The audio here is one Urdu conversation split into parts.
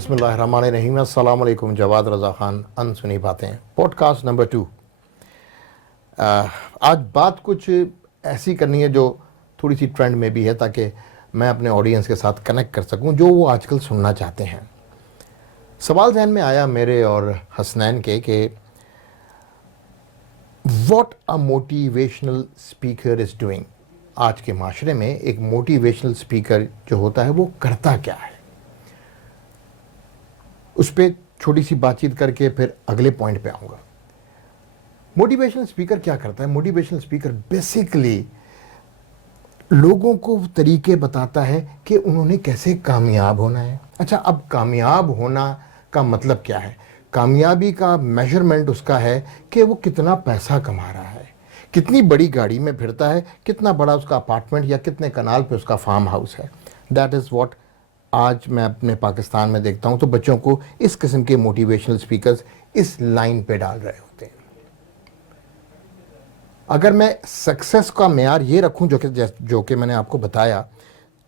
بسم اللہ الرحمن الرحیم. السلام علیکم. جواد رضا خان, انسنی باتیں, پوڈ کاسٹ نمبر 2. آج بات کچھ ایسی کرنی ہے جو تھوڑی سی ٹرینڈ میں بھی ہے, تاکہ میں اپنے آڈینس کے ساتھ کنیکٹ کر سکوں جو وہ آج کل سننا چاہتے ہیں. سوال ذہن میں آیا میرے اور حسنین کے کہ what a motivational speaker is doing. آج کے معاشرے میں ایک موٹیویشنل اسپیکر جو ہوتا ہے وہ کرتا کیا ہے. اس پہ چھوٹی سی بات چیت کر کے پھر اگلے پوائنٹ پہ آؤں گا. موٹیویشنل اسپیکر کیا کرتا ہے؟ موٹیویشنل اسپیکر بیسیکلی لوگوں کو طریقے بتاتا ہے کہ انہوں نے کیسے کامیاب ہونا ہے. اچھا, اب کامیاب ہونا کا مطلب کیا ہے؟ کامیابی کا میجرمنٹ اس کا ہے کہ وہ کتنا پیسہ کما رہا ہے, کتنی بڑی گاڑی میں پھرتا ہے, کتنا بڑا اس کا اپارٹمنٹ یا کتنے کنال پہ اس کا فارم ہاؤس ہے. دیٹ از واٹ آج میں اپنے پاکستان میں دیکھتا ہوں. تو بچوں کو اس قسم کے موٹیویشنل اسپیکرز اس لائن پہ ڈال رہے ہوتے ہیں. اگر میں سکسیس کا معیار یہ رکھوں جو کہ میں نے آپ کو بتایا,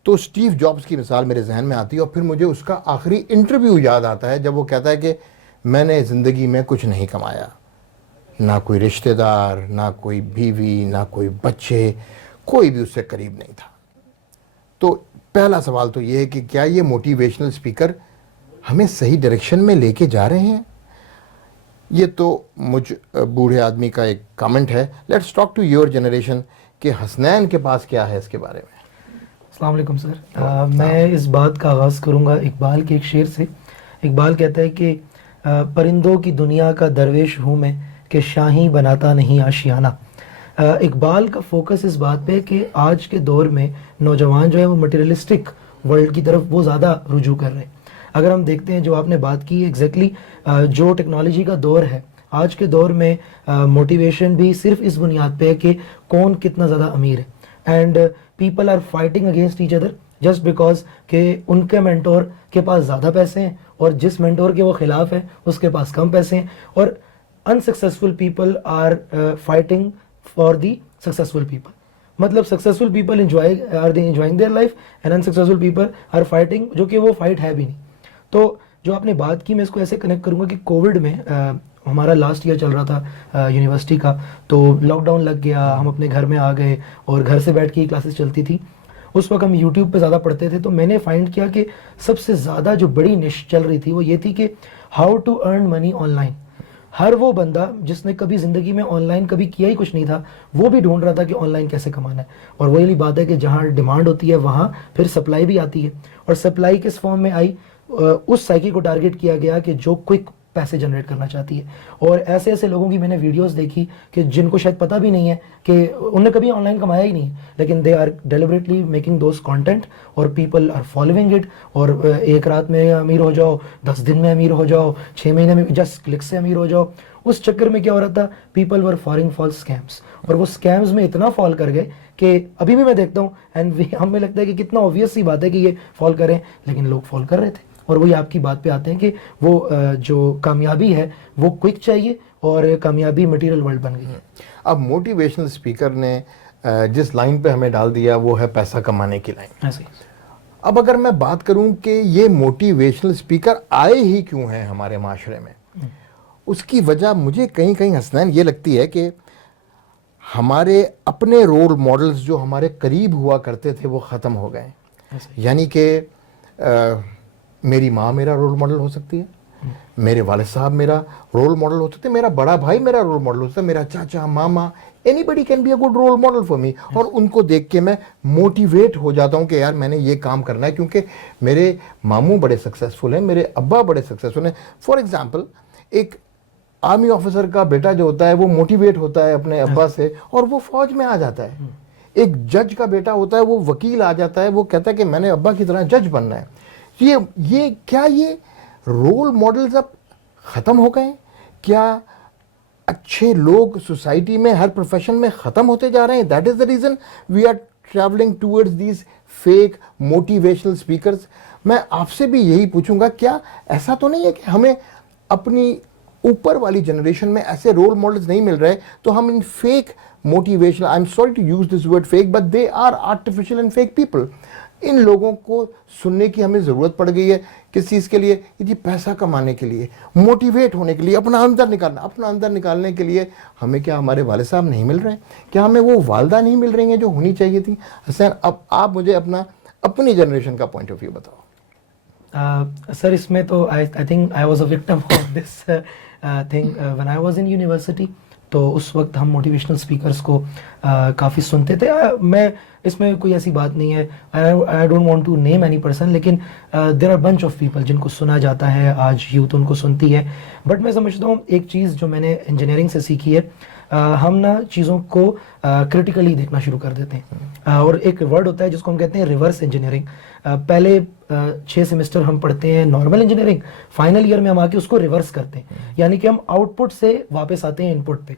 تو اسٹیو جابس کی مثال میرے ذہن میں آتی ہے, اور پھر مجھے اس کا آخری انٹرویو یاد آتا ہے جب وہ کہتا ہے کہ میں نے زندگی میں کچھ نہیں کمایا, نہ کوئی رشتہ دار, نہ کوئی بیوی, نہ کوئی بچے, کوئی بھی اس سے قریب نہیں تھا. تو پہلا سوال تو یہ ہے کہ کیا یہ موٹیویشنل اسپیکر ہمیں صحیح ڈائریکشن میں لے کے جا رہے ہیں؟ یہ تو مجھ بوڑھے آدمی کا ایک کامنٹ ہے. Let's talk to your generation کہ حسنین کے پاس کیا ہے اس کے بارے میں. السلام علیکم سر. میں اس بات کا آغاز کروں گا اقبال کے ایک شعر سے. اقبال کہتا ہے کہ پرندوں کی دنیا کا درویش ہوں میں کہ شاہی بناتا نہیں آشیانہ. اقبال کا فوکس اس بات پہ کہ آج کے دور میں نوجوان جو ہے وہ مٹیریلسٹک ورلڈ کی طرف وہ زیادہ رجوع کر رہے ہیں. اگر ہم دیکھتے ہیں جو آپ نے بات کی ایگزیکٹلی جو ٹیکنالوجی کا دور ہے آج کے دور میں, موٹیویشن بھی صرف اس بنیاد پہ ہے کہ کون کتنا زیادہ امیر ہے. And people are fighting against each other just because کہ ان کے مینٹور کے پاس زیادہ پیسے ہیں اور جس مینٹور کے وہ خلاف ہیں اس کے پاس کم پیسے ہیں. اور unsuccessful people are fighting for the successful people. مطلب successful people are they enjoying their life and unsuccessful people are fighting, جو کہ وہ فائٹ ہے بھی نہیں. تو جو آپ نے بات کی میں اس کو ایسے کنیکٹ کروں گا کہ کووڈ میں ہمارا لاسٹ ایئر چل رہا تھا یونیورسٹی کا, تو لاک ڈاؤن لگ گیا, ہم اپنے گھر میں آ گئے اور گھر سے بیٹھ کے ہی کلاسز چلتی تھی. اس وقت ہم یوٹیوب پہ زیادہ پڑھتے تھے. تو میں نے فائنڈ کیا کہ سب سے زیادہ جو بڑی نش چل رہی تھی وہ یہ تھی کہ how to earn money online. ہر وہ بندہ جس نے کبھی زندگی میں آن لائن کبھی کیا ہی کچھ نہیں تھا وہ بھی ڈھونڈ رہا تھا کہ آن لائن کیسے کمانا ہے. اور وہی بات ہے کہ جہاں ڈیمانڈ ہوتی ہے وہاں پھر سپلائی بھی آتی ہے. اور سپلائی کس فارم میں آئی؟ اس سائیکل کو ٹارگٹ کیا گیا کہ جو کوئک پیسے جنریٹ کرنا چاہتی ہے. اور ایسے ایسے لوگوں کی میں نے ویڈیوز دیکھی کہ جن کو شاید پتہ بھی نہیں ہے کہ انہوں نے کبھی آن لائن کمایا ہی نہیں ہے, لیکن they are deliberately making those content اور پیپل آر فالوئنگ اٹ. اور ایک رات میں امیر ہو جاؤ, 10 دن میں امیر ہو جاؤ, 6 مہینے میں جسٹ کلک سے امیر ہو جاؤ. اس چکر میں کیا ہو رہا تھا, people were falling for schemes. اور وہ اسکیمز میں اتنا فال کر گئے کہ ابھی بھی میں دیکھتا ہوں اینڈ ہمیں لگتا ہے کہ کتنا اوبویس سی بات ہے کہ یہ فال کریں, لیکن لوگ فال کر رہے تھے. اور وہی آپ کی بات پہ آتے ہیں کہ وہ جو کامیابی ہے وہ کوئک چاہیے اور کامیابی مٹیریل ورلڈ بن گئی ہے. اب موٹیویشنل اسپیکر نے جس لائن پہ ہمیں ڈال دیا وہ ہے پیسہ کمانے کی لائن. ایسے اب اگر میں بات کروں کہ یہ موٹیویشنل اسپیکر آئے ہی کیوں ہیں ہمارے معاشرے میں, اس کی وجہ مجھے کہیں کہیں حسنین یہ لگتی ہے کہ ہمارے اپنے رول ماڈلز جو ہمارے قریب ہوا کرتے تھے وہ ختم ہو گئے. یعنی کہ میری ماں میرا رول ماڈل ہو سکتی ہے, میرے والد صاحب میرا رول ماڈل ہو سکتے ہیں, میرا بڑا بھائی میرا رول ماڈل ہو سکتا ہے, میرا چاچا, ماما, anybody can be a good role model for me. اور ان کو دیکھ کے میں موٹیویٹ ہو جاتا ہوں کہ یار میں نے یہ کام کرنا ہے کیونکہ میرے ماموں بڑے سکسیزفل ہیں, میرے ابا بڑے سکسیزفل ہیں. فار ایگزامپل ایک آرمی آفیسر کا بیٹا جو ہوتا ہے وہ موٹیویٹ ہوتا ہے اپنے ابا سے اور وہ فوج میں آ جاتا ہے. ایک جج کا بیٹا ہوتا ہے وہ وکیل آ جاتا ہے, وہ کہتا ہے کہ میں نے ابا کی طرح جج بننا ہے. یہ کیا یہ رول ماڈلز اب ختم ہو گئے؟ کیا اچھے لوگ سوسائٹی میں ہر پروفیشن میں ختم ہوتے جا رہے ہیں؟ That is the reason we are travelling towards these fake motivational speakers. میں آپ سے بھی یہی پوچھوں گا, کیا ایسا تو نہیں ہے کہ ہمیں اپنی اوپر والی جنریشن میں ایسے رول ماڈلز نہیں مل رہے تو ہم ان fake motivational, I am sorry to use this word fake, but they are artificial and fake people. ان لوگوں کو سننے کی ہمیں ضرورت پڑ گئی ہے. کس چیز کے لیے؟ جی پیسہ کمانے کے لیے, موٹیویٹ ہونے کے لیے, اپنا اندر نکالنے کے لیے. ہمیں کیا ہمارے والد صاحب نہیں مل رہے ہیں؟ کیا ہمیں وہ والدہ نہیں مل رہی ہیں جو ہونی چاہیے تھیں؟ حسین, اب آپ مجھے اپنی جنریشن کا پوائنٹ آف ویو بتاؤ. سر اس میں تو I think I was a victim of this thing when I was in university. تو اس وقت ہم موٹیویشنل اسپیکرس کو کافی سنتے تھے. میں اس میں کوئی ایسی بات نہیں ہے, I don't want to name any person, لیکن there are bunch of people جن کو سنا جاتا ہے, آج یوتھ ان کو سنتی ہے. بٹ میں سمجھتا ہوں ایک چیز جو میں نے انجینئرنگ سے سیکھی ہے, ہم نا چیزوں کو کرٹیکلی دیکھنا شروع کر دیتے ہیں. اور ایک ورڈ ہوتا ہے جس کو ہم کہتے ہیں ریورس انجینئرنگ. پہلے 6 سیمسٹر ہم پڑھتے ہیں نارمل انجینئرنگ, فائنل ایئر میں ہم آ کے اس کو ریورس کرتے ہیں, یعنی کہ ہم آؤٹ پٹ سے واپس آتے ہیں ان پٹ پہ.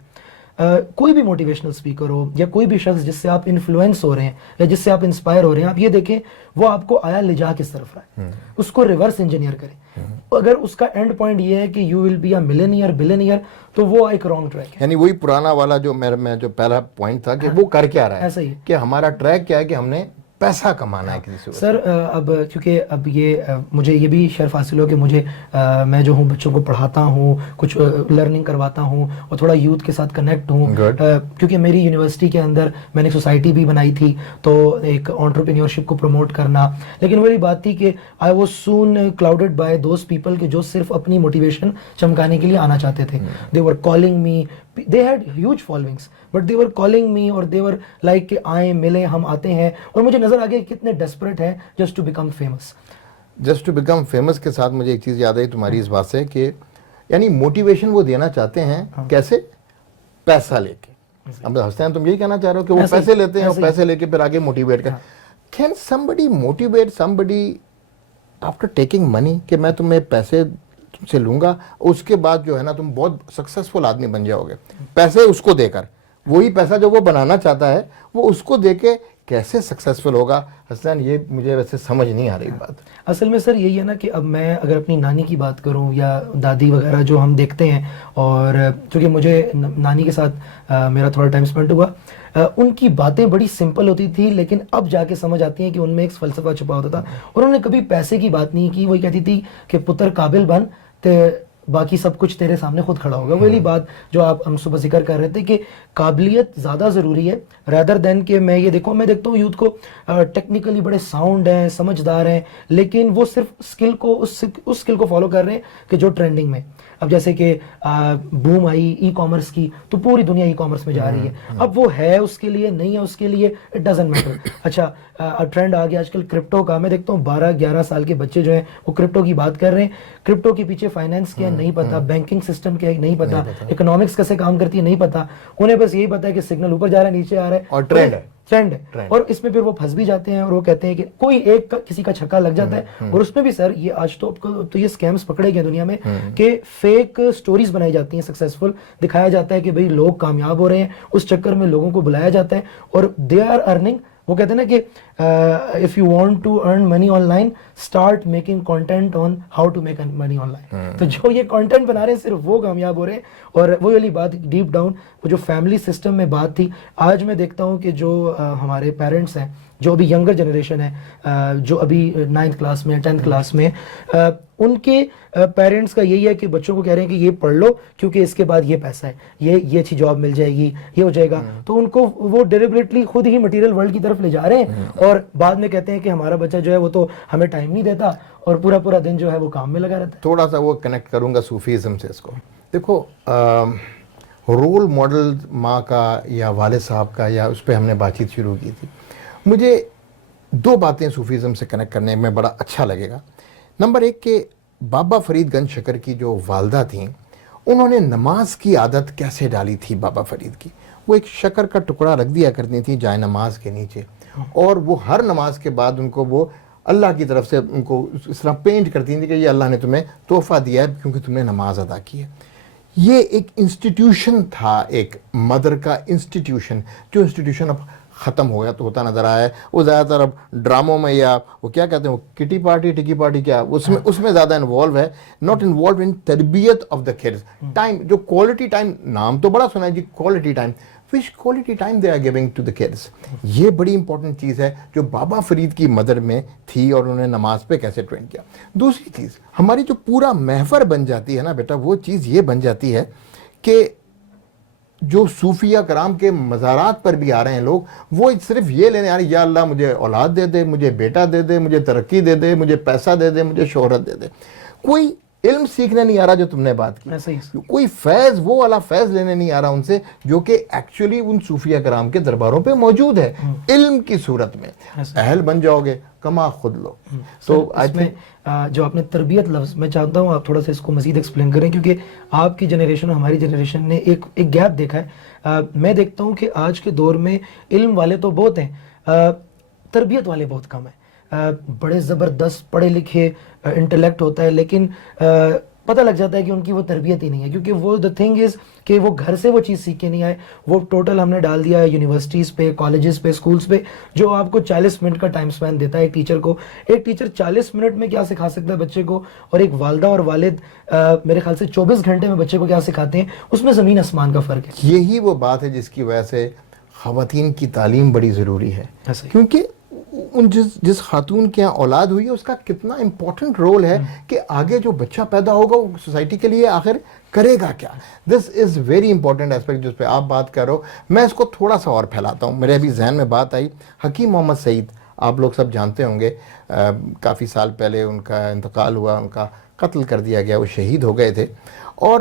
کوئی بھی موٹیویشنل اسپیکر ہو یا کوئی بھی شخص جس سے آپ انفلوئنس ہو رہے ہیں یا جس سے آپ انسپائر ہو رہے ہیں, آپ یہ دیکھیں وہ آپ کو آیا لے جا کس طرف رہا ہے, اس کو ریورس انجینئر کریں. اگر اس کا اینڈ پوائنٹ یہ ہے کہ you will be a millionaire billionaire, تو وہ ایک رانگ ٹریک ہے. یعنی وہی پرانا والا جو میں جو پہلا پوائنٹ تھا کہ وہ کر کیا رہا ہے, ایسا ہی ہے کہ ہمارا ٹریک کیا ہے کہ ہم نے پیسہ کمانا ہے کسی سے. سر اب کیونکہ اب یہ مجھے یہ بھی شرف حاصل ہو کہ مجھے میں جو ہوں بچوں کو پڑھاتا ہوں, کچھ لرننگ کرواتا ہوں اور تھوڑا یوتھ کے ساتھ کنیکٹ ہوں. کیونکہ میری یونیورسٹی کے اندر میں نے سوسائٹی بھی بنائی تھی, تو ایک انٹرپرینیورشپ کو پروموٹ کرنا. لیکن وہی بات تھی کہ I was soon clouded by those people کہ جو صرف اپنی موٹیویشن چمکانے کے لیے آنا چاہتے تھے. They were calling me, they had huge followings but they were calling me اور they were like کہ آئیں ملیں, ہم آتے ہیں. اور مجھے نظر آ گیا کتنے ڈیسپریٹ ہیں just to become famous. Just to become famous کے ساتھ مجھے ایک چیز یاد آئی تمہاری اس بات سے, کہ یعنی موٹیویشن وہ دینا چاہتے ہیں کیسے؟ پیسہ لے کے. اب حسین تم یہی کہنا چاہ رہے ہو کہ وہ پیسے لیتے ہیں اور پیسے لے کے پھر آگے موٹیویٹ کریں. Can somebody motivate somebody after taking money, کہ میں تمہیں پیسے تم سے لوں گا, اس کے بعد جو ہے نا تم بہت سکسیسفل آدمی بن جاؤ گے. پیسے اس کو دے کر, وہی پیسہ جو وہ بنانا چاہتا ہے وہ اس کو دے کے کیسے سکسیسفل ہوگا؟ حسین یہ مجھے ویسے سمجھ نہیں آ رہی بات. اصل میں سر یہی ہے نا کہ اب میں اگر اپنی نانی کی بات کروں یا دادی وغیرہ جو ہم دیکھتے ہیں, اور چونکہ مجھے نانی کے ساتھ میرا تھوڑا ٹائم اسپینڈ ہوا, ان کی باتیں بڑی سمپل ہوتی تھی, لیکن اب جا کے سمجھ آتی ہیں کہ ان میں ایک فلسفہ چھپا ہوتا تھا. اور انہوں نے کبھی پیسے کی بات نہیں کی, وہی کہتی تھی کہ پتر قابل بن تے باقی سب کچھ تیرے سامنے خود کھڑا ہوگا. وہی بات جو آپ ہم صبح ذکر کر رہے تھے کہ قابلیت زیادہ ضروری ہے رادر دین کہ میں دیکھتا ہوں یوتھ کو ٹیکنیکلی بڑے ساؤنڈ ہیں, سمجھدار ہیں, لیکن وہ صرف اسکل کو اس اسکل کو فالو کر رہے ہیں کہ جو ٹرینڈنگ میں. اب جیسے کہ بوم آئی ای کامرس کی, تو پوری دنیا ای کامرس میں جا رہی ہے. اب وہ ہے اس کے لیے, نہیں ہے اس کے لیے, اٹ ڈزنٹ میٹر. اچھا ٹرینڈ آ گیا آج کل کرپٹو کا. میں دیکھتا ہوں 12-11 سال کے بچے جو ہیں وہ کرپٹو کی بات کر رہے ہیں. کرپٹو کے پیچھے فائنینس کیا ہے نہیں پتا, بینکنگ سسٹم کیا ہے نہیں پتا, اکنامکس کیسے کام کرتی ہے نہیں پتا. انہیں بس یہی پتا ہے کہ سگنل اوپر جا رہا ہے نیچے آ رہا ہے اور ٹرینڈ ہے. اور اس میں پھر وہ پھنس بھی جاتے ہیں اور وہ کہتے ہیں کہ کوئی ایک کسی کا چھکا لگ جاتا ہے. اور اس میں بھی سر یہ آج تو یہ اسکیمز پکڑے گئے دنیا میں کہ فیک سٹوریز بنائی جاتی ہیں, سکسیسفل دکھایا جاتا ہے کہ بھئی لوگ کامیاب ہو رہے ہیں, اس چکر میں لوگوں کو بلایا جاتا ہے اور دے آر ارننگ. وہ کہتے ہیں نا کہ if you want to earn money online start making content on how to make money online. تو جو یہ کانٹینٹ بنا رہے ہیں صرف وہ کامیاب ہو رہے ہیں. اور وہ والی بات ڈیپ ڈاؤن وہ جو فیملی سسٹم میں بات تھی, آج میں دیکھتا ہوں کہ جو ہمارے پیرنٹس ہیں, جو ابھی ینگر جنریشن ہے, جو ابھی 9th کلاس میں 10th کلاس میں, ان کے پیرنٹس کا یہی ہے کہ بچوں کو کہہ رہے ہیں کہ یہ پڑھ لو کیونکہ اس کے بعد یہ پیسہ ہے, یہ اچھی جاب مل جائے گی, یہ ہو جائے گا. تو ان کو وہ ڈیلیبریٹلی خود ہی مٹیریل ورلڈ کی طرف لے جا رہے ہیں, اور بعد میں کہتے ہیں کہ ہمارا بچہ جو ہے وہ تو ہمیں ٹائم نہیں دیتا اور پورا دن جو ہے وہ کام میں لگا رہتا ہے. تھوڑا سا وہ کنیکٹ کروں گا صوفیزم سے اس کو. دیکھو رول ماڈل ماں کا یا والد صاحب کا, یا اس پہ ہم نے بات چیت شروع کی تھی. مجھے 2 باتیں صوفیزم سے کنیکٹ کرنے میں بڑا اچھا لگے گا. نمبر 1 کہ بابا فرید گنج شکر کی جو والدہ تھیں, انہوں نے نماز کی عادت کیسے ڈالی تھی بابا فرید کی. وہ ایک شکر کا ٹکڑا رکھ دیا کرتی تھیں جائے نماز کے نیچے, اور وہ ہر نماز کے بعد ان کو وہ اللہ کی طرف سے ان کو اس طرح پینٹ کرتی تھیں کہ یہ اللہ نے تمہیں تحفہ دیا ہے کیونکہ تم نے نماز ادا کی ہے. یہ ایک انسٹیٹیوشن تھا, ایک مدر کا انسٹیٹیوشن, جو انسٹیٹیوشن اب ختم ہو گیا تو ہوتا نظر آیا ہے. وہ زیادہ تر اب ڈراموں میں, یا وہ کیا کہتے ہیں, وہ کٹی پارٹی ٹکی پارٹی کیا, اس میں زیادہ انوالو ہے, ناٹ انوالو ان تربیت آف دا کڈز. ٹائم جو کوالٹی ٹائم, نام تو بڑا سنا ہے جی quality time, which quality time they are giving to the kids. یہ بڑی امپورٹنٹ چیز ہے جو بابا فرید کی مدر میں تھی اور انہوں نے نماز پہ کیسے ٹرین کیا. دوسری چیز ہماری جو پورا محور بن جاتی ہے نا بیٹا, وہ چیز یہ بن جاتی ہے کہ جو صوفیہ کرام کے مزارات پر بھی آ رہے ہیں لوگ, وہ صرف یہ لینے آ رہے ہیں یا اللہ مجھے اولاد دے دے, مجھے بیٹا دے دے, مجھے ترقی دے دے, مجھے پیسہ دے دے, مجھے شہرت دے دے. کوئی علم سیکھنے نہیں آ رہا جو تم نے بات کی, کوئی فیض وہ والا فیض لینے نہیں آ رہا ان سے جو کہ ایکچولی ان صوفیہ کرام کے درباروں پہ موجود ہے علم کی صورت میں. اہل بن جاؤ گے کما خود لو. تو اس میں جو آپ نے تربیت لفظ, میں چاہتا ہوں آپ تھوڑا سا اس کو مزید ایکسپلین کریں, کیونکہ آپ کی جنریشن اور ہماری جنریشن نے ایک گیپ دیکھا ہے. میں دیکھتا ہوں کہ آج کے دور میں علم والے تو بہت ہیں, تربیت والے بہت کم ہیں. بڑے زبردست پڑھے لکھے انٹلیکٹ ہوتا ہے, لیکن پتہ لگ جاتا ہے کہ ان کی وہ تربیت ہی نہیں ہے, کیونکہ وہ دا تھنگ از کہ وہ گھر سے وہ چیز سیکھ کے نہیں آئے. وہ ٹوٹل ہم نے ڈال دیا ہے یونیورسٹیز پہ, کالجز پہ, اسکولز پہ, جو آپ کو 40 منٹ کا ٹائم سپین دیتا ہے ایک ٹیچر کو. ایک ٹیچر 40 منٹ میں کیا سکھا سکتا ہے بچے کو, اور ایک والدہ اور والد میرے خیال سے 24 گھنٹے میں بچے کو کیا سکھاتے ہیں, اس میں زمین آسمان کا فرق ہے. یہی وہ بات ہے جس کی وجہ سے خواتین کی تعلیم بڑی ضروری ہے, کیونکہ جس خاتون کے یہاں اولاد ہوئی ہے اس کا کتنا امپورٹنٹ رول ہے کہ آگے جو بچہ پیدا ہوگا وہ سوسائٹی کے لیے آخر کرے گا کیا. دس از ویری امپورٹنٹ ایسپیکٹ جس پہ آپ بات کر رہے ہو. میں اس کو تھوڑا سا اور پھیلاتا ہوں. میرے ابھی ذہن میں بات آئی, حکیم محمد سعید آپ لوگ سب جانتے ہوں گے, کافی سال پہلے ان کا انتقال ہوا, ان کا قتل کر دیا گیا, وہ شہید ہو گئے تھے. اور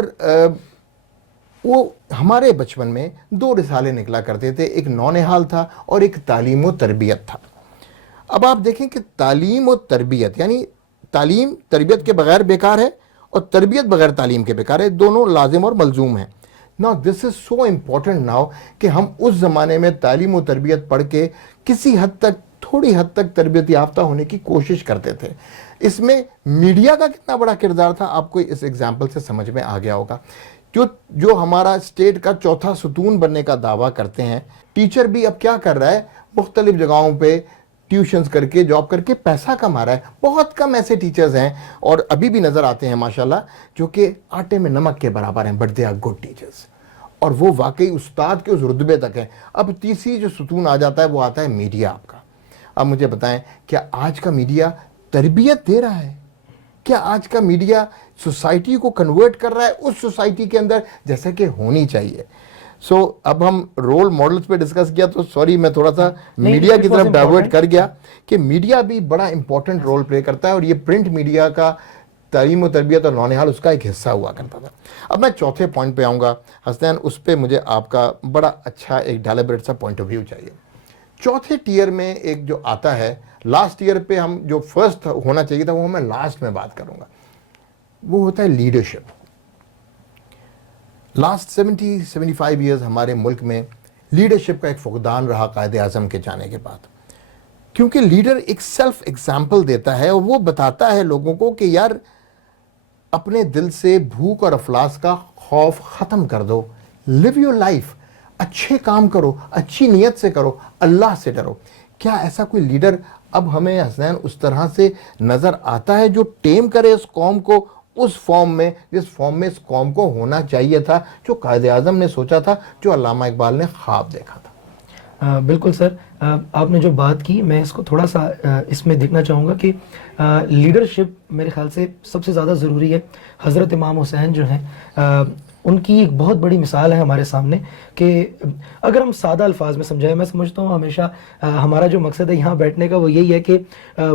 وہ ہمارے بچپن میں 2 رسالے نکلا کرتے تھے, ایک نونہال تھا اور ایک تعلیم و تربیت تھا. اب آپ دیکھیں کہ تعلیم و تربیت, یعنی تعلیم تربیت کے بغیر بیکار ہے اور تربیت بغیر تعلیم کے بیکار ہے, دونوں لازم اور ملزوم ہیں. Now this is so important now کہ ہم اس زمانے میں تعلیم و تربیت پڑھ کے کسی حد تک, تھوڑی حد تک تربیت یافتہ ہونے کی کوشش کرتے تھے. اس میں میڈیا کا کتنا بڑا کردار تھا آپ کو اس ایگزامپل سے سمجھ میں آ گیا ہوگا. جو ہمارا اسٹیٹ کا چوتھا ستون بننے کا دعویٰ کرتے ہیں, ٹیچر بھی اب کیا کر رہا ہے, مختلف جگہوں پہ ٹیوشنز کر کے جاب کر کے پیسہ کما رہا ہے. بہت کم ایسے ٹیچرز ہیں اور ابھی بھی نظر آتے ہیں ماشاءاللہ جو کہ آٹے میں نمک کے برابر ہیں, but they are good teachers, اور وہ واقعی استاد کے اس رتبے تک ہیں. اب تیسری جو ستون آ جاتا ہے وہ آتا ہے میڈیا آپ کا. اب مجھے بتائیں کیا آج کا میڈیا تربیت دے رہا ہے؟ کیا آج کا میڈیا سوسائٹی کو کنورٹ کر رہا ہے اس سوسائٹی کے اندر جیسا کہ ہونی چاہیے؟ سو اب ہم رول ماڈلز پہ ڈسکس کیا, تو سوری میں تھوڑا سا میڈیا کی طرف ڈائیورٹ کر گیا کہ میڈیا بھی بڑا امپورٹنٹ رول پلے کرتا ہے, اور یہ پرنٹ میڈیا کا تعلیم و تربیت اور نونہال اس کا ایک حصہ ہوا کرتا تھا. اب میں چوتھے پوائنٹ پہ آؤں گا حسنین, اس پہ مجھے آپ کا بڑا اچھا ایک ڈیلیبریٹ سا پوائنٹ آف ویو چاہیے. چوتھے ٹیئر میں ایک جو آتا ہے, لاسٹ ایئر پہ ہم جو فرسٹ ہونا چاہیے تھا وہ میں لاسٹ میں بات کروں گا, وہ ہوتا ہے لیڈرشپ. لاسٹ 70-75 ایئرز ہمارے ملک میں لیڈرشپ کا ایک فقدان رہا قائد اعظم کے جانے کے بعد, کیونکہ لیڈر ایک سیلف ایگزامپل دیتا ہے اور وہ بتاتا ہے لوگوں کو کہ یار اپنے دل سے بھوک اور افلاس کا خوف ختم کر دو, لیو یور لائف, اچھے کام کرو, اچھی نیت سے کرو, اللہ سے ڈرو. کیا ایسا کوئی لیڈر اب ہمیں حسنین اس طرح سے نظر آتا ہے جو ٹیم کرے اس قوم کو اس فارم میں جس فارم میں اس قوم کو ہونا چاہیے تھا, جو قائد اعظم نے سوچا تھا, جو علامہ اقبال نے خواب دیکھا تھا؟ بالکل سر, آپ نے جو بات کی میں اس کو تھوڑا سا اس میں دیکھنا چاہوں گا کہ لیڈرشپ میرے خیال سے سب سے زیادہ ضروری ہے. حضرت امام حسین جو ہیں ان کی ایک بہت بڑی مثال ہے ہمارے سامنے کہ اگر ہم سادہ الفاظ میں سمجھائیں, میں سمجھتا ہوں ہمیشہ ہمارا جو مقصد ہے یہاں بیٹھنے کا وہ یہی ہے کہ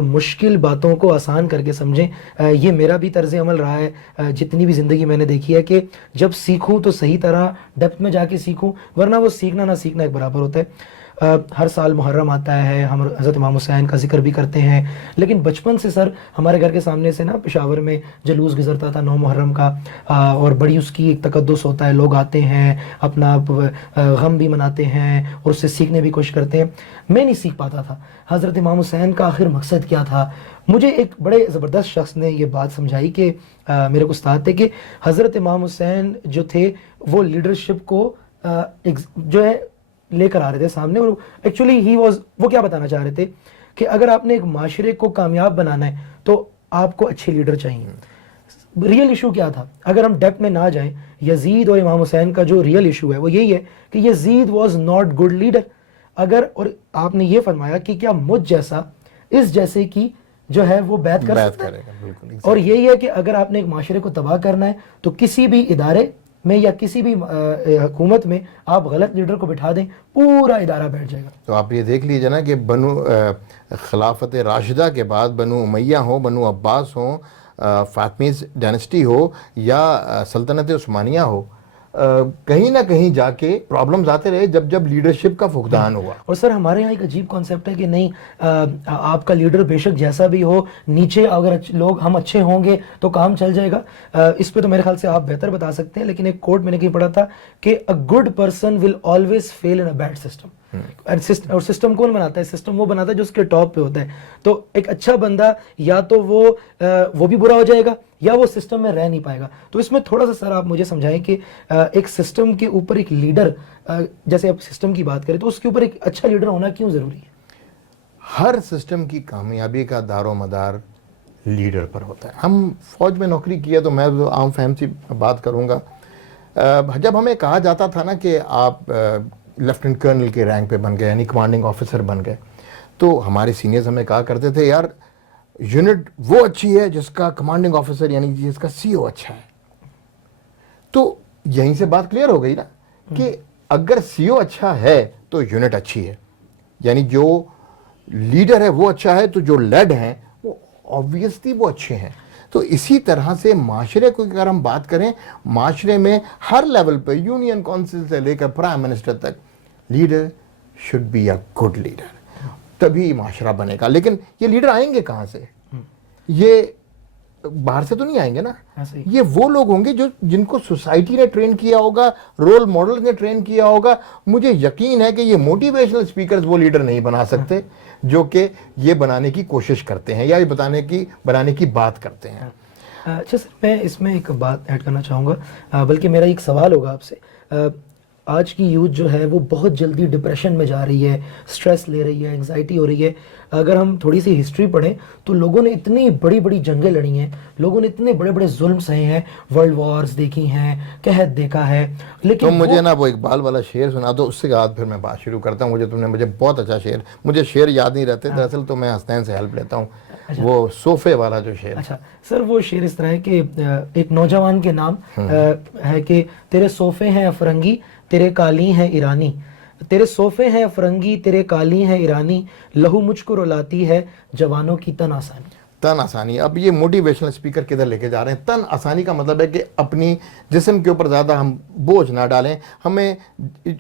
مشکل باتوں کو آسان کر کے سمجھیں. یہ میرا بھی طرز عمل رہا ہے جتنی بھی زندگی میں نے دیکھی ہے کہ جب سیکھوں تو صحیح طرح ڈیپتھ میں جا کے سیکھوں, ورنہ وہ سیکھنا نہ سیکھنا ایک برابر ہوتا ہے. ہر سال محرم آتا ہے, ہم حضرت امام حسین کا ذکر بھی کرتے ہیں, لیکن بچپن سے سر ہمارے گھر کے سامنے سے نا پشاور میں جلوس گزرتا تھا 9 محرم کا, اور بڑی اس کی ایک تقدس ہوتا ہے, لوگ آتے ہیں اپنا غم بھی مناتے ہیں اور اس سے سیکھنے بھی کوشش کرتے ہیں. میں نہیں سیکھ پاتا تھا حضرت امام حسین کا آخر مقصد کیا تھا. مجھے ایک بڑے زبردست شخص نے یہ بات سمجھائی کہ میرے کو استاد تھے کہ حضرت امام حسین جو تھے وہ لیڈرشپ کو جو ہے لے کر آ رہے تھے سامنے, اور ایکچولی وہ کیا بتانا چاہ رہے تھے کہ اگر آپ نے ایک معاشرے کو کامیاب بنانا ہے تو آپ کو اچھے لیڈر چاہیے. ریئل ایشو کیا تھا. اگر ہم ڈیپتھ میں نہ جائیں, یزید اور امام حسین کا جو ریئل ایشو ہے وہ یہی ہے کہ یزید واز ناٹ گڈ لیڈر. اگر, اور آپ نے یہ فرمایا کہ کیا مجھ جیسا اس جیسے کی جو ہے وہ بیعت کر سکتا ہے, اور یہی ہے کہ اگر آپ نے ایک معاشرے کو تباہ کرنا ہے تو کسی بھی ادارے میں یا کسی بھی حکومت میں آپ غلط لیڈر کو بٹھا دیں, پورا ادارہ بیٹھ جائے گا. تو آپ یہ دیکھ لیجیے نا کہ بنو خلافت راشدہ کے بعد بنو امیہ ہوں, بنو عباس ہوں, فاطمیز ڈائنسٹی ہو یا سلطنت عثمانیہ ہو, کہیں نہ کہیں جا کے پرابلمز آتے رہے جب جب لیڈرشپ کا فقدان ہوا. اور سر ہمارے یہاں ایک عجیب کانسیپٹ ہے کہ نہیں, آپ کا لیڈر بے شک جیسا بھی ہو, نیچے اگر لوگ ہم اچھے ہوں گے تو کام چل جائے گا. اس پہ تو میرے خیال سے آپ بہتر بتا سکتے ہیں, لیکن ایک کوٹ میں نے کہیں پڑھا تھا کہ a good person will always fail in a bad system. اور سسٹم کون بناتا ہے؟ سسٹم وہ بناتا ہے جو اس کے ٹاپ پہ ہوتا ہے. تو ایک اچھا بندہ یا تو وہ بھی برا ہو جائے گا یا وہ سسٹم میں رہ نہیں پائے گا. تو اس میں تھوڑا سا سر آپ مجھے سمجھائیں کہ ایک سسٹم کے اوپر ایک لیڈر, جیسے آپ سسٹم کی بات کریں تو اس کے اوپر ایک اچھا لیڈر ہونا کیوں ضروری ہے؟ ہر سسٹم کی کامیابی کا دار و مدار لیڈر پر ہوتا ہے. ہم فوج میں نوکری کیا تو میں عام فہم سی بات کروں گا. جب ہمیں کہا جاتا تھا نا کہ آپ لیفٹنٹ کرنل کے رینک پہ بن گئے, یعنی کمانڈنگ آفیسر بن گئے, تو ہمارے سینئرز ہمیں کہا کرتے تھے یار یونٹ وہ اچھی ہے جس کا کمانڈنگ آفیسر یعنی جس کا سی او اچھا ہے. تو یہیں سے بات کلیئر ہو گئی نا کہ اگر سی او اچھا ہے تو یونٹ اچھی ہے, یعنی جو لیڈر ہے وہ اچھا ہے تو جو لیڈ ہیں وہ آبویسلی وہ اچھے ہیں. تو اسی طرح سے معاشرے کو اگر ہم بات کریں, معاشرے میں ہر لیول پہ یونین کونسل سے لے کر پرائم منسٹر تک leader should be a good leader, تبھی معاشرہ بنے گا. لیکن یہ لیڈر آئیں گے کہاں سے؟ یہ باہر سے تو نہیں آئیں گے نا. یہ وہ لوگ ہوں گے جن کو سوسائٹی نے ٹرین کیا ہوگا, رول ماڈل نے ٹرین کیا ہوگا. مجھے یقین ہے کہ یہ موٹیویشنل اسپیکرز وہ لیڈر نہیں بنا سکتے جو کہ یہ بنانے کی کوشش کرتے ہیں یا یہ بنانے کی بات کرتے ہیں. اچھا سر, میں اس میں ایک بات ایڈ کرنا چاہوں گا, بلکہ میرا ایک سوال ہوگا آپ سے. آج کی یوتھ جو ہے وہ بہت جلدی ڈپریشن میں جا رہی ہے, سٹریس لے رہی ہے, انگزائٹی ہو رہی ہے. اگر ہم تھوڑی سی ہسٹری پڑھیں تو لوگوں نے اتنی بڑی بڑی جنگیں لڑی ہیں, لوگوں نے اتنے بڑے بڑے ظلم سہے ہیں, ورلڈ وارز دیکھی ہیں, قحط دیکھا ہے. لیکن تم مجھے نا وہ اقبال والا شعر سنا دو, اس کے بعد پھر میں بات شروع کرتا ہوں. مجھے بہت اچھا شعر, مجھے شعر یاد نہیں رہتے دراصل, تو میں حسنین سے ہیلپ لیتا ہوں. وہ صوفے والا جو شعر. اچھا سر, وہ شعر اس طرح ہے کہ ایک نوجوان کے نام ہے کہ تیرے صوفے ہیں افرنگی تیرے قالی ہیں ایرانی, تیرے صوفے ہیں افرنگی تیرے قالی ہیں ایرانی, لہو مجھ کو رلاتی ہے جوانوں کی تن آسانی. تن آسانی. اب یہ موٹیویشنل اسپیکر کدھر لے کے جا رہے ہیں؟ تن آسانی کا مطلب ہے کہ اپنی جسم کے اوپر زیادہ ہم بوجھ نہ ڈالیں ہمیں.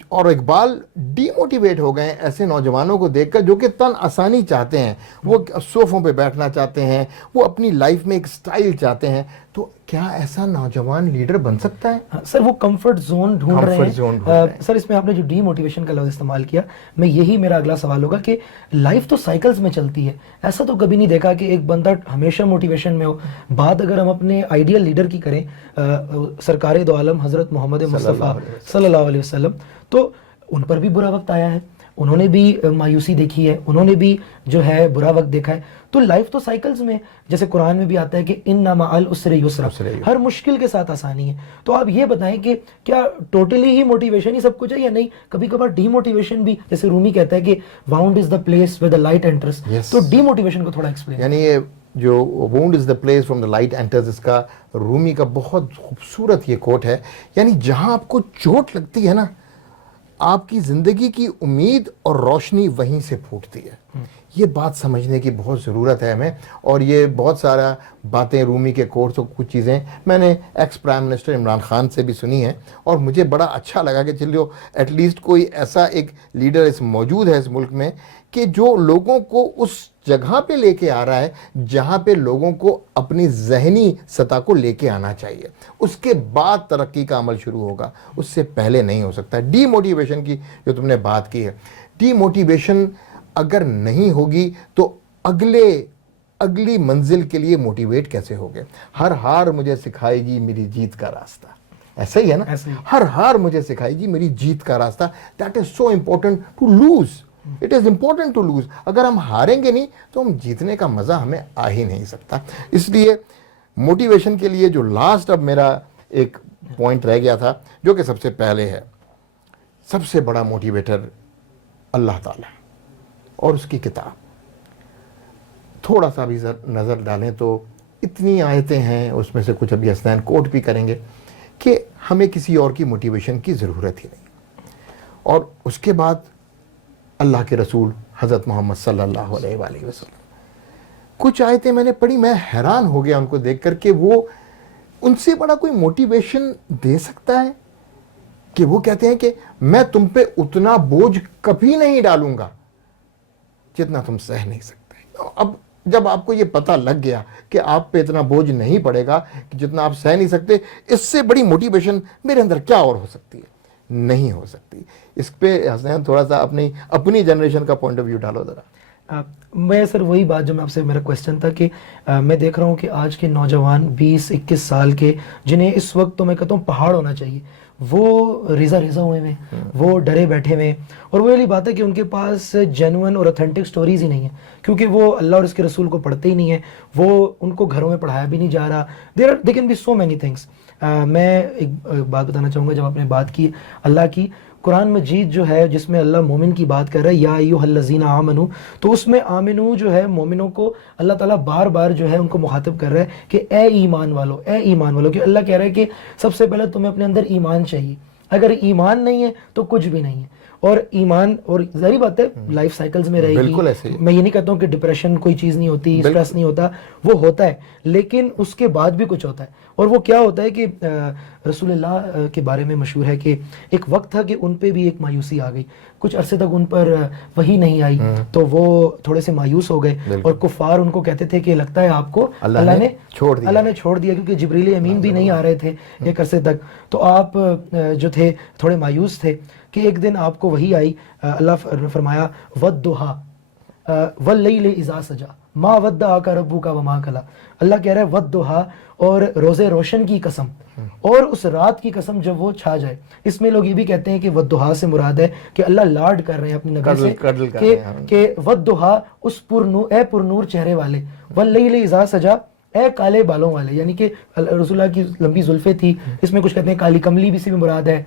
اور اقبال ڈی موٹیویٹ ہو گئے ہیں ایسے نوجوانوں کو دیکھ کر جو کہ تن آسانی چاہتے ہیں, وہ صوفوں پہ بیٹھنا چاہتے ہیں, وہ اپنی لائف میں ایک سٹائل چاہتے ہیں. تو کیا ایسا نوجوان لیڈر بن سکتا ہے؟ سر وہ کمفرٹ زون ڈھونڈ رہے ہیں. سر اس میں آپ نے جو ڈی موٹیویشن کا لفظ استعمال کیا, میں یہی میرا اگلا سوال ہوگا کہ لائف تو سائیکلز میں چلتی ہے. ایسا تو کبھی نہیں دیکھا کہ ایک بندہ ہمیشہ موٹیویشن میں ہو. بات اگر ہم اپنے آئیڈیل لیڈر کی کریں, سرکار دو عالم حضرت محمد مصطفیٰ صلی اللہ علیہ وسلم, تو ان پر بھی برا وقت آیا ہے, انہوں نے بھی مایوسی دیکھی ہے, انہوں نے بھی جو ہے برا وقت دیکھا ہے. تو لائف تو سائیکلز میں, جیسے قرآن میں بھی آتا ہے کہ ان مع العسر یسرا, ہر مشکل کے ساتھ آسانی ہے. تو آپ یہ بتائیں کہ کیا ٹوٹلی ہی موٹیویشن ہی سب کچھ ہے یا نہیں, کبھی کبھار ڈی موٹیویشن بھی, جیسے رومی کہتا ہے کہ wound is the place where the light enters. تو ڈی موٹیویشن کو تھوڑا ایکسپلین. یعنی یہ جو wound is the place from the light enters, اس کا رومی کا بہت خوبصورت یہ کوٹ ہے. یعنی جہاں آپ کو چوٹ لگتی ہے نا, آپ کی زندگی کی امید اور روشنی وہیں سے پھوٹتی ہے. یہ بات سمجھنے کی بہت ضرورت ہے ہمیں. اور یہ بہت سارا باتیں رومی کے کورس اور کچھ چیزیں میں نے ex prime minister Imran Khan سے بھی سنی ہیں, اور مجھے بڑا اچھا لگا کہ چلو ایٹ لیسٹ کوئی ایسا ایک لیڈر موجود ہے اس ملک میں کہ جو لوگوں کو اس جگہ پہ لے کے آ رہا ہے جہاں پہ لوگوں کو اپنی ذہنی سطح کو لے کے آنا چاہیے. اس کے بعد ترقی کا عمل شروع ہوگا, اس سے پہلے نہیں ہو سکتا. ڈی موٹیویشن کی جو تم نے بات کی ہے, ڈی موٹیویشن اگر نہیں ہوگی تو اگلی منزل کے لیے موٹیویٹ کیسے ہوگے؟ ہر ہار مجھے سکھائے گی میری جیت کا راستہ. ایسا ہی ہے نا, ہر ہار مجھے سکھائے گی میری جیت کا راستہ. That is so important to lose. It is important to lose. اگر ہم ہاریں گے نہیں تو ہم جیتنے کا مزہ ہمیں آ ہی نہیں سکتا. اس لیے موٹیویشن کے لیے جو لاسٹ اب میرا ایک پوائنٹ رہ گیا تھا جو کہ سب سے پہلے ہے، سب سے بڑا موٹیویٹر اللہ تعالیٰ اور اس کی کتاب. تھوڑا سا بھی نظر ڈالیں تو اتنی آیتیں ہیں، اس میں سے کچھ ابھی حسنین کوٹ بھی کریں گے کہ ہمیں کسی اور کی موٹیویشن کی ضرورت ہی نہیں. اور اس کے بعد اللہ کے رسول حضرت محمد صلی اللہ علیہ وآلہ وسلم، کچھ آیتیں میں نے پڑھی، میں حیران ہو گیا ان کو دیکھ کر کہ وہ ان سے بڑا کوئی موٹیویشن دے سکتا ہے کہ وہ کہتے ہیں کہ میں تم پہ اتنا بوجھ کبھی نہیں ڈالوں گا جتنا تم سہ نہیں سکتے. اب جب آپ کو یہ پتہ لگ گیا کہ آپ پہ اتنا بوجھ نہیں پڑے گا کہ جتنا آپ سہ نہیں سکتے، اس سے بڑی موٹیویشن میرے اندر کیا اور ہو سکتی ہے؟ نہیں ہو سکتی. اس پہ حسین تھوڑا سا اپنی جنریشن کا پوائنٹ آف ویو ڈالو ذرا. میں سر وہی بات جو میں آپ سے میرا کویسچن تھا کہ میں دیکھ رہا ہوں کہ آج کے نوجوان 20-21 سال کے، جنہیں اس وقت تو میں کہتا ہوں پہاڑ ہونا چاہیے، وہ ریزا ہوئے ہیں، وہ ڈرے بیٹھے ہوئے ہیں. اور وہ والی بات ہے کہ ان کے پاس جینوئن اور اوتھینٹک سٹوریز ہی نہیں ہیں، کیونکہ وہ اللہ اور اس کے رسول کو پڑھتے ہی نہیں ہیں، وہ ان کو گھروں میں پڑھایا بھی نہیں جا رہا. They can be so many things. میں ایک بات بتانا چاہوں گا. جب آپ نے بات کی اللہ کی، قرآن مجید جو ہے جس میں اللہ مومن کی بات کر رہا ہے، یا ایھا الذین آمنو، تو اس میں آمنو جو ہے مومنوں کو اللہ تعالیٰ بار بار جو ہے ان کو مخاطب کر رہا ہے کہ اے ایمان والو، اے ایمان والو. کہ اللہ کہہ رہا ہے کہ سب سے پہلے تمہیں اپنے اندر ایمان چاہیے. اگر ایمان نہیں ہے تو کچھ بھی نہیں ہے. اور ایمان، اور ظاہری بات ہے لائف سائیکلز میں رہے گی. میں یہ نہیں کہتا ہوں کہ ڈپریشن کوئی چیز نہیں ہوتی، اسٹریس نہیں ہوتا، وہ ہوتا ہے، لیکن اس کے بعد بھی کچھ ہوتا ہے. اور وہ کیا ہوتا ہے کہ رسول اللہ کے بارے میں مشہور ہے کہ ایک وقت تھا کہ ان پہ بھی ایک مایوسی آ گئی، کچھ عرصے تک ان پر وحی نہیں آئی، تو وہ تھوڑے سے مایوس ہو گئے. اور کفار ان کو کہتے تھے کہ لگتا ہے آپ کو اللہ نے چھوڑ دیا، کیونکہ جبریل امین بھی نہیں آ رہے تھے ایک عرصے تک. تو آپ جو تھے تھوڑے مایوس تھے کہ ایک دن آپ کو وحی آئی. اللہ نے فرمایا وَالضُّحَىٰ وَاللَّيْلِ إِذَا سَجَىٰ مَا وَدَّعَكَ رَبُّكَ وَمَا قَلَىٰ. اللہ کہہ رہا ہے وَالضُّحَىٰ، اور روز روشن کی قسم، اور اس رات کی قسم جب وہ چھا جائے. اس میں لوگ یہ بھی کہتے ہیں کہ وَالضُّحَىٰ سے مراد ہے کہ اللہ لاڈ کر رہے ہیں اپنے نبی سے کہ وَالضُّحَىٰ، اس اے پرنور چہرے والے، وَاللَّيْلِ إِذَا سَجَىٰ، اے کالے بالوں والے. یعنی کہ رسول اللہ کی لمبی زلفیں تھی، اس میں کچھ کہتے ہیں کالی کملی بھی سے بھی مراد ہے،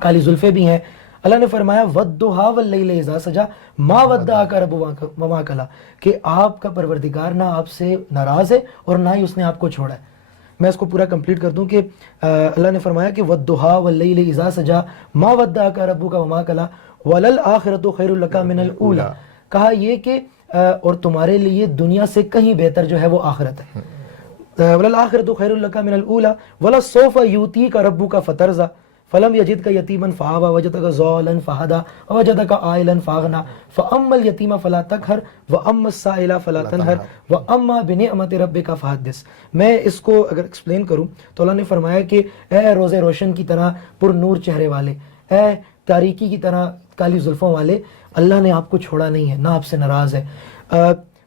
کالی زلفیں بھی ہیں. اللہ نے فرمایا وَالضُّحَىٰ وَاللَّيْلِ إِذَا سَجَىٰ مَا وَدَّعَكَ رَبُّكَ وَمَا قَلَىٰ، کہ آپ کا پروردگار نہ آپ سے ناراض ہے اور نہ ہی اس نے آپ کو چھوڑا ہے. میں اس کو پورا کمپلیٹ کر دوں کہ اللہ نے فرمایا کہ وَالضُّحَىٰ وَاللَّيْلِ إِذَا سَجَىٰ مَا وَدَّعَكَ رَبُّكَ وَمَا قَلَىٰ وَلَلْآخِرَةُ خَيْرٌ لَكَ مِنَ الْأُولَىٰ. کہا یہ کہ اور تمہارے لیے دنیا سے کہیں بہتر جو ہے وہ آخرت ہے. وَلَلْآخِرَةُ خَيْرٌ لَكَ مِنَ الْأُولَىٰ وَلَسَوْفَ يُؤْتِيكَ رَبُّكَ فَتَرْضَىٰ فَلَمْ يَجِدْكَ يَتِيمًا فَآوَىٰ وَوَجَدَكَ ضَالًّا فَهَدَىٰ وَوَجَدَكَ عَائِلًا فَأَغْنَىٰ فَأَمَّا الْيَتِيمَ فَلَا تَقْهَرْ وَأَمَّا السَّائِلَ فَلَا تَنْهَرْ وَأَمَّا بِنِعْمَةِ رَبِّكَ فَحَدِّثْ. میں اس کو اگر ایکسپلین کروں تو اللہ نے فرمایا کہ اے روز روشن کی طرح پر نور چہرے والے، اے تاریکی کی طرح کالی زلفوں والے، اللہ نے آپ کو چھوڑا نہیں ہے، نہ آپ سے ناراض ہے.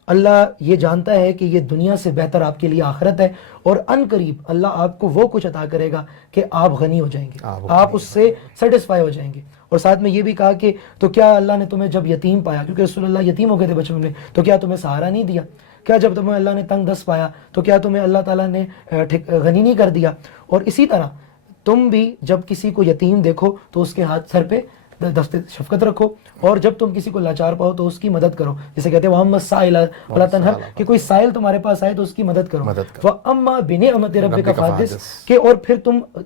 اللہ یہ جانتا ہے کہ یہ دنیا سے بہتر آپ کے لیے آخرت ہے، اور ان قریب اللہ آپ کو وہ کچھ عطا کرے گا کہ آپ غنی ہو جائیں گے، آپ اس سے سیٹسفائی ہو جائیں گے. اور ساتھ میں یہ بھی کہا کہ تو کیا اللہ نے تمہیں جب یتیم پایا، کیونکہ رسول اللہ یتیم ہو گئے تھے بچپن میں، تو کیا تمہیں سہارا نہیں دیا؟ کیا جب تمہیں اللہ نے تنگ دست پایا تو کیا تمہیں اللہ تعالیٰ نے غنی نہیں کر دیا؟ اور اسی طرح تم بھی جب کسی کو یتیم دیکھو تو اس کے ہاتھ سر پہ دست شفقت رکھو، اور جب تم کسی کو لاچار پاؤ تو اس کی مدد کرو. جسے کہتے ہیں وَأَمَّا السَّائِلَ وَلَا تَنْهَرْ، کہ کوئی سائل تمہارے پاس آئے تو اس کی مدد کرو. وَأَمَّا بِنِعْمَةِ رَبِّكَ فَحَدِّثْ، کہ اور پھر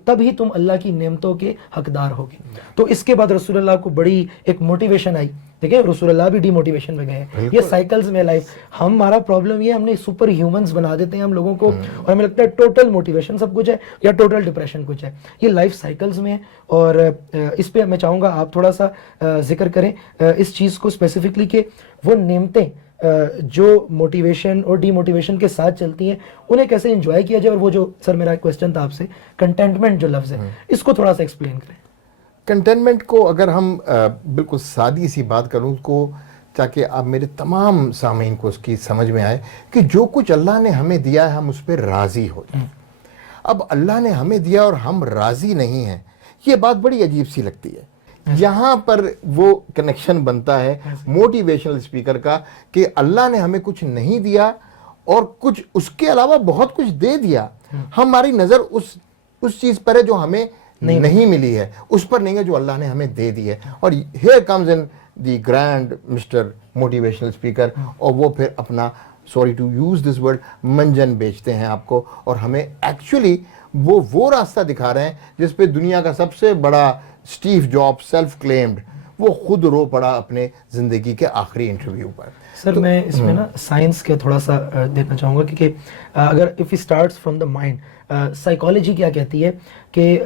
تبھی تم اللہ کی نعمتوں کے حقدار ہوگے. تو اس کے بعد رسول اللہ کو بڑی ایک موٹیویشن آئی. دیکھیں رسول اللہ بھی ڈی موٹیویشن میں گئے ہیں. یہ سائیکلز میں لائف، ہمارا پرابلم یہ ہم نے سپر ہیومنز بنا دیتے ہیں ہم لوگوں کو، اور ہمیں لگتا ہے ٹوٹل موٹیویشن سب کچھ ہے یا ٹوٹل ڈپریشن کچھ ہے. یہ لائف سائیکلز میں ہے، اور اس پہ میں چاہوں گا آپ تھوڑا سا ذکر کریں اس چیز کو اسپیسیفکلی کہ وہ نعمتیں جو موٹیویشن اور ڈی موٹیویشن کے ساتھ چلتی ہیں انہیں کیسے انجوائے کیا جائے. اور وہ جو سر میرا کویسچن تھا آپ سے، کنٹینٹمنٹ جو لفظ ہے، اس کو تھوڑا سا ایکسپلین کریں. کنٹینمنٹ کو اگر ہم بالکل سادی سی بات کروں کو، تاکہ آپ میرے تمام سامعین کو اس کی سمجھ میں آئے کہ جو کچھ اللہ نے ہمیں دیا ہے ہم اس پہ راضی ہو جائیں. اب اللہ نے ہمیں دیا اور ہم راضی نہیں ہیں، یہ بات بڑی عجیب سی لگتی ہے. یہاں پر وہ کنیکشن بنتا ہے موٹیویشنل اسپیکر کا کہ اللہ نے ہمیں کچھ نہیں دیا اور کچھ اس کے علاوہ بہت کچھ دے دیا. ہماری نظر اس چیز پر ہے جو ہمیں نہیں ملی ہے, اس پر نہیں ہے جو اللہ نے ہمیں دے دی ہے. اور here comes in the grand Mr. motivational speaker, اور وہ پھر اپنا sorry to use this word منجن بیچتے ہیں آپ کو, اور ہمیں ایکچولی وہ راستہ دکھا رہے ہیں جس پہ دنیا کا سب سے بڑا اسٹیو جاب سیلف کلیمڈ وہ خود رو پڑا اپنے زندگی کے آخری انٹرویو پر. سر میں اس میں نا سائنس کے تھوڑا سا دیکھنا چاہوں گا, کیونکہ اگر if he starts from the mind, psychology کیا کہتی ہے کہ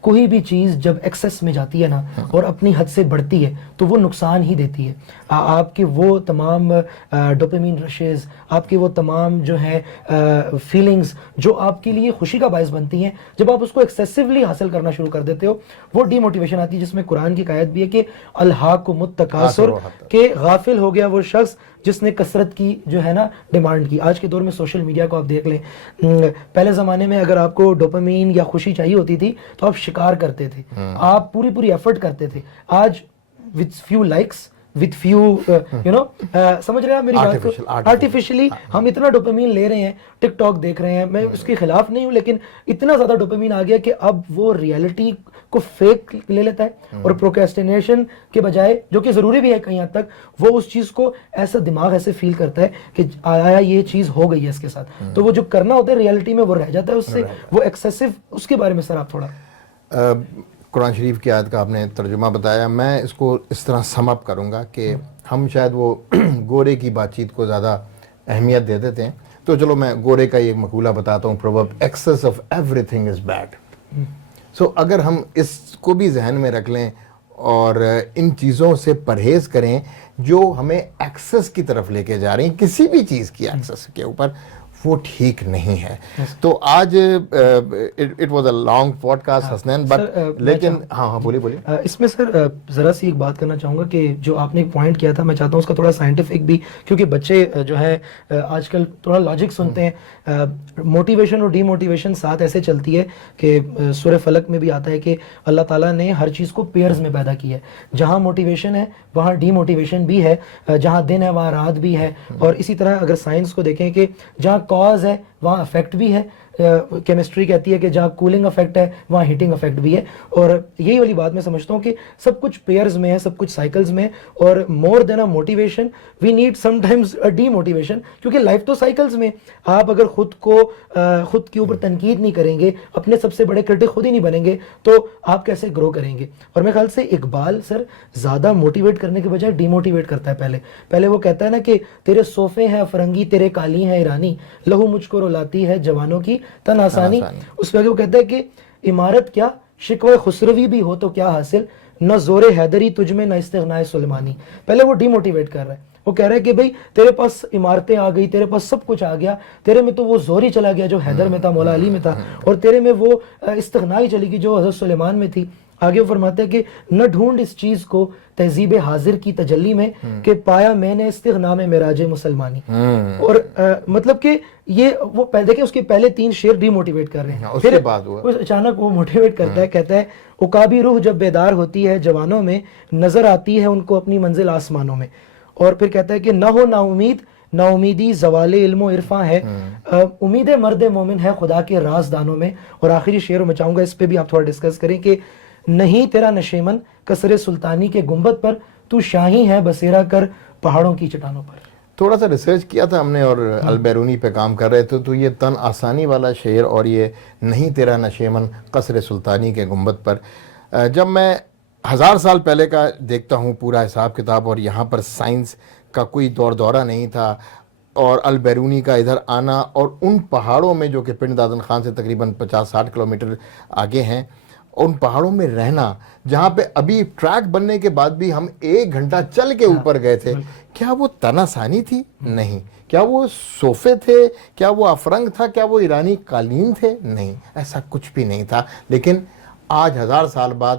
کوئی بھی چیز جب ایکسس میں جاتی ہے نا اور اپنی حد سے بڑھتی ہے تو وہ نقصان ہی دیتی ہے. آپ کے وہ تمام ڈوپامین رشز, آپ کے وہ تمام جو ہیں فیلنگز جو آپ کے لیے خوشی کا باعث بنتی ہیں, جب آپ اس کو ایکسیسولی حاصل کرنا شروع کر دیتے ہو وہ ڈی موٹیویشن آتی ہے, جس میں قرآن کی آیت بھی ہے کہ الہاکم التکاثر, کہ غافل ہو گیا وہ شخص جس نے کثرت کی جو ہے نا ڈیمانڈ کی. آج کے دور میں سوشل میڈیا کو آپ دیکھ لیں, پہلے زمانے میں اگر آپ کو ڈوپامین یا خوشی چاہیے ہوتی تھی تو آپ شکار کرتے تھے, آپ پوری ایفرٹ کرتے تھے. آج with few likes, with few سمجھ رہے ہیں آپ میری بات کو, آرٹیفیشلی ہم اتنا ڈوپامین لے رہے ہیں, ٹک ٹاک دیکھ رہے ہیں, میں اس کے خلاف نہیں ہوں, لیکن اتنا زیادہ ڈوپامین آ گیا کہ اب وہ ریئلٹی کو فیک لے لیتا ہے, اور پروکریسٹینیشن کے بجائے, جو کہ ضروری بھی ہے کہیں حد تک, وہ اس چیز کو ایسا دماغ ایسے فیل کرتا ہے کہ آیا یہ چیز ہو گئی ہے اس کے ساتھ, تو وہ جو کرنا ہوتا ہے ریئلٹی میں وہ رہ جاتا ہے اس سے, وہ ایکسیسو. اس کے بارے میں سر آپ تھوڑا. قرآن شریف کی آیت کا آپ نے ترجمہ بتایا, میں اس کو اس طرح سم اپ کروں گا کہ ہم شاید وہ گورے کی بات چیت کو زیادہ اہمیت دے دیتے ہیں, تو چلو میں گورے کا یہ مقولہ بتاتا ہوں, proverb excess of everything is bad. So اگر ہم اس کو بھی ذہن میں رکھ لیں اور ان چیزوں سے پرہیز کریں جو ہمیں ایکسس کی طرف لے کے جا رہی ہیں, کسی بھی چیز کی ایکسس کے اوپر, وہ ٹھیک نہیں ہے. تو آج it was a long podcast Hasnain, but لیکن ہاں بولیے. اس میں سر ذرا سی ایک بات کرنا چاہوں گا کہ جو آپ نے ایک پوائنٹ کیا تھا, میں چاہتا ہوں اس کا تھوڑا سائنٹیفک بھی, کیونکہ بچے جو ہے آج کل تھوڑا لاجک سنتے ہیں. موٹیویشن اور ڈی موٹیویشن ساتھ ایسے چلتی ہے کہ سورہ فلق میں بھی آتا ہے کہ اللہ تعالیٰ نے ہر چیز کو پیئرز میں پیدا کیا ہے. جہاں موٹیویشن ہے وہاں ڈی موٹیویشن بھی ہے, جہاں دن ہے وہاں رات بھی ہے. اور اسی طرح اگر سائنس کو دیکھیں کہ جہاں کاز ہے وہاں افیکٹ بھی ہے. کیمسٹری کہتی ہے کہ جہاں کولنگ افیکٹ ہے وہاں ہیٹنگ افیکٹ بھی ہے. اور یہی والی بات میں سمجھتا ہوں کہ سب کچھ پیئرز میں ہے, سب کچھ سائیکلز میں, اور more than a motivation we need sometimes a demotivation, کیونکہ لائف تو سائیکلز میں. آپ اگر خود کے اوپر تنقید نہیں کریں گے, اپنے سب سے بڑے کرٹک خود ہی نہیں بنیں گے, تو آپ کیسے گرو کریں گے. اور میرے خیال سے اقبال سر زیادہ موٹیویٹ کرنے کے بجائے ڈی موٹیویٹ کرتا ہے. پہلے وہ کہتا ہے نا کہ تیرے صوفے ہیں فرنگی, تیرے کالی ہیں ایرانی, لہو مجھ کو رلاتی ہے جوانوں کی تن آسانی. اس پہ وہ کہتا ہے کہ عمارت کیا شکوہ خسروی بھی ہو تو کیا حاصل, نہ زور حیدری تجھ میں نہ استغنائے سلیمانی. پہلے وہ ڈی موٹیویٹ کر رہا ہے, وہ کہہ رہا ہے کہ بھئی تیرے پاس عمارتیں آ گئی, تیرے پاس سب کچھ آ گیا, تیرے میں تو وہ زور ہی چلا گیا جو حیدر میں تھا, مولا علی میں تھا, اور تیرے میں وہ استغنا ہی چلی گئی جو حضرت سلیمان میں تھی. آگے وہ فرماتے ہیں کہ نہ ڈھونڈ اس چیز کو تہذیب حاضر کی تجلی میں کہ پایا میں نے استغنا میں معراج مسلمانی. اور مطلب کہ یہ وہ دیکھیں اس کے پہلے 3 شعر ڈی موٹیویٹ کر رہے ہیں, پھر اچانک وہ موٹیویٹ کرتا ہے, کہتا ہے عقابی روح جب بیدار ہوتی ہے جوانوں میں, نظر آتی ہے ان کو اپنی منزل آسمانوں میں. اور پھر کہتا ہے کہ نہ ہو نا امید, نا امیدی زوال علم و عرفاں ہے, امید مرد مومن ہے خدا کے رازدانوں میں. اور آخری شعر میں چاہوں گا اس پہ بھی آپ تھوڑا ڈسکس کریں کہ نہیں تیرا نشیمن قصر سلطانی کے گنبد پر, تو شاہی ہے بسیرا کر پہاڑوں کی چٹانوں پر. تھوڑا سا ریسرچ کیا تھا ہم نے اور البیرونی پہ کام کر رہے تھے, تو یہ تن آسانی والا شعر اور یہ نہیں تیرا نشیمن قصر سلطانی کے گنبد پر, جب میں 1000 سال پہلے کا دیکھتا ہوں پورا حساب کتاب, اور یہاں پر سائنس کا کوئی دور دورہ نہیں تھا, اور البیرونی کا ادھر آنا, اور ان پہاڑوں میں جو کہ پنڈ دادن خان سے تقریباً 50-60 کلومیٹر آگے ہیں, ان پہاڑوں میں رہنا, جہاں پہ ابھی ٹریک بننے کے بعد بھی ہم 1 گھنٹہ چل کے اوپر گئے تھے. کیا وہ تن آسانی تھی؟ نہیں. کیا وہ صوفے تھے؟ کیا وہ افرنگ تھا؟ کیا وہ ایرانی قالین تھے؟ نہیں, ایسا کچھ بھی نہیں تھا. لیکن آج 1000 سال بعد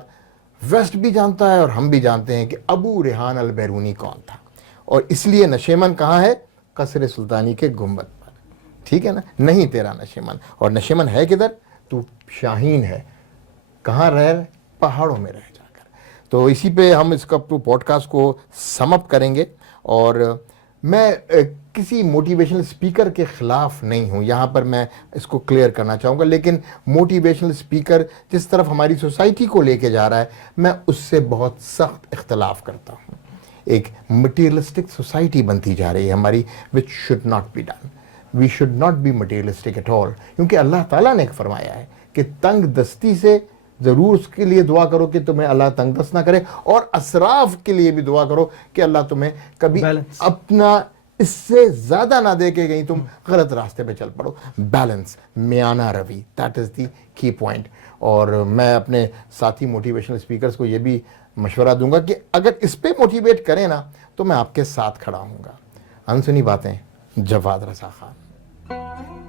ویسٹ بھی جانتا ہے اور ہم بھی جانتے ہیں کہ ابو ریحان البیرونی کون تھا. اور اس لیے نشیمن کہاں ہے؟ قصر سلطانی کے گنبد پر. ٹھیک ہے نا, نہیں تیرا نشیمن. اور نشیمن ہے کدھر؟ تو شاہین ہے. کہاں رہ؟ پہاڑوں میں رہ جا کر. تو اسی پہ ہم اس کا پوڈ کاسٹ کو سم اپ کریں گے, اور میں کسی موٹیویشنل اسپیکر کے خلاف نہیں ہوں، یہاں پر میں اس کو کلیئر کرنا چاہوں گا، لیکن موٹیویشنل اسپیکر جس طرف ہماری سوسائٹی کو لے کے جا رہا ہے میں اس سے بہت سخت اختلاف کرتا ہوں۔ ایک مٹیریلسٹک سوسائٹی بنتی جا رہی ہے ہماری، which should not be done, we should not be materialistic at all, کیونکہ اللہ تعالیٰ نے ایک فرمایا ہے کہ تنگ دستی سے ضرور اس کے لیے دعا کرو کہ تمہیں اللہ تنگ دست نہ کرے، اور اسراف کے لیے بھی دعا کرو کہ اللہ تمہیں کبھی Balance. اپنا اس سے زیادہ نہ دے کے کہیں تم غلط راستے پہ چل پڑو۔ بیلنس، میانہ روی، دیٹ از دی کی پوائنٹ۔ اور میں اپنے ساتھی موٹیویشنل اسپیکرز کو یہ بھی مشورہ دوں گا کہ اگر اس پہ موٹیویٹ کریں نا تو میں آپ کے ساتھ کھڑا ہوں گا۔ انسنی باتیں، جواد رضا خان۔